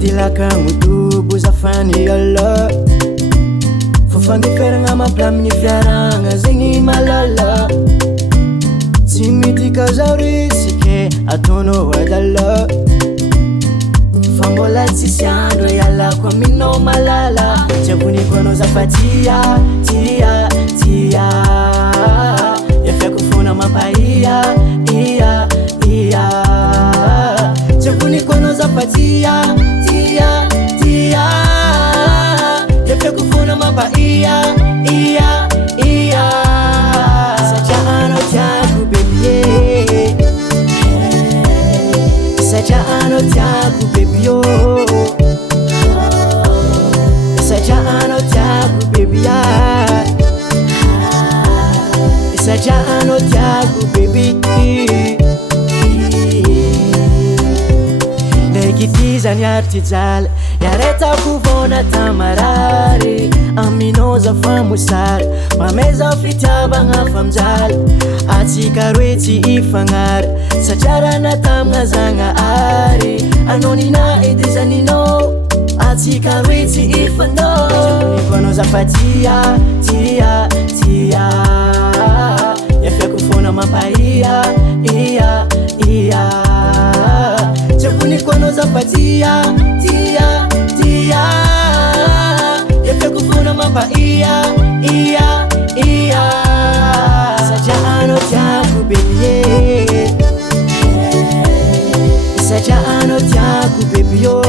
Dilaka mutubu zafany yalla fofandiferagna mampilamigny fiaragna zegny malala tsy midika zao risike ataonao adala fa mbola tsisy andro ialako aminao malala tsy avoniko anao zafatia tia tia efiako fona mampaia ia ia tsy avoniko anao zafatia tia tia efiako fona mampaia ia ia satria anao tiako bebie satria anao tiako bebio satria anao tiako bebia satria anao tiako bebi Kitizany arty jala yaretako vona tamarary aminao zafamosary mameza fitiavagna famjala atsika roe tsy ifagnary satria raha natamigna zagnahary anao nina edezaninao atsika roe tsy ifanao ifanao zafatia tia tia efiako fona mampaia ia ia Chafuniko no zapatia tia tia efiako fona mampaia ia ia satria anao tiako bebie satria anao tiako bebio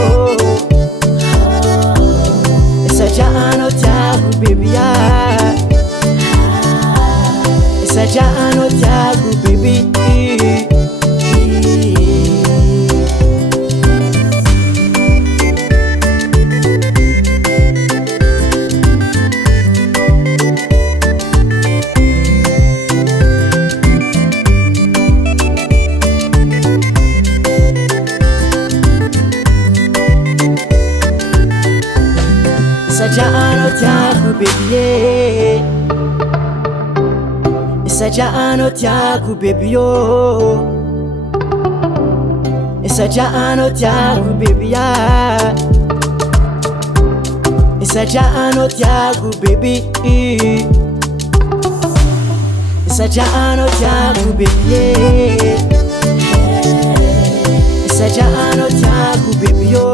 satria anao tiako bebia satria anao tiako bebi Satria anao tiako bebie satria anao tiako bebio satria anao tiako bebia satria anao tiako bebi satria anao tiako bebie satria anao tiako bebio